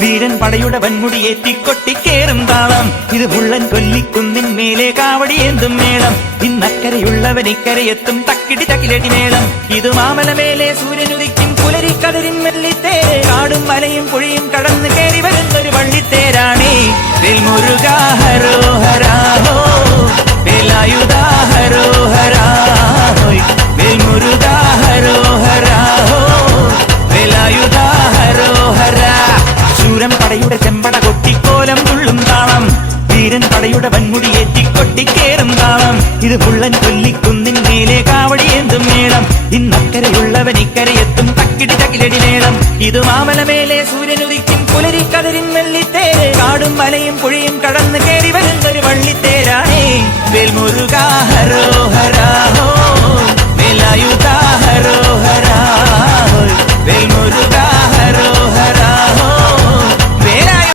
വീരൻ പടയുടെ വൻമുടിയേറ്റിക്കൊട്ടിക്കേറും താളം. ഇത് മുള്ളൻ കൊല്ലിക്കുന്നിൻ മേലെ കാവടിയേന്തും മേളം. ഇന്നക്കരയുള്ളവൻ ഇക്കരയെത്തും തക്കിടി തക്കിലടി മേളം. ഇത് മാമലമേലെ സൂര്യനുദിക്കും പുലരിക്കതിരിൻ വെള്ളിത്തേര്. കാടും മലയും പുഴയും കടന്ന് കയറി വരുന്നൊരു വള്ളിത്തേരാണേ. വേൽമുരുകാ ഹരോഹരാ ഹോ, വേലായുധാ ഹരോഹരാ ഹോയ്. വേൽമുരുകാ ഹരോഹരാ ഹോ, വേലായുധാ ഹരോഹരാ. ശൂരൻ പടയുടെ ചെമ്പട കൊട്ടിക്കോലം തുള്ളും താളം. വീരൻ പടയുടെ വൻമുടിയേറ്റിക്കൊട്ടിക്കേറും താളം. ഇത് മുള്ളൻ കൊല്ലിക്കുന്നിൻ മേലെ കാവടിയേന്തും മേളം. ഇന്നക്കരയുള്ളവൻ ഇക്കരയെത്തും തക്കിടി തകിലടി മേളം. ഇത് മാമലമേലെ സൂര്യനുദിക്കും പുലരിക്കതിരിൻ വെള്ളിത്തേര്. കാടും മലയും പുഴയും കടന്ന് കയറി വരുന്നൊരു വള്ളിത്തേരാണേ. വേൽമുരുകാ ഹരോഹര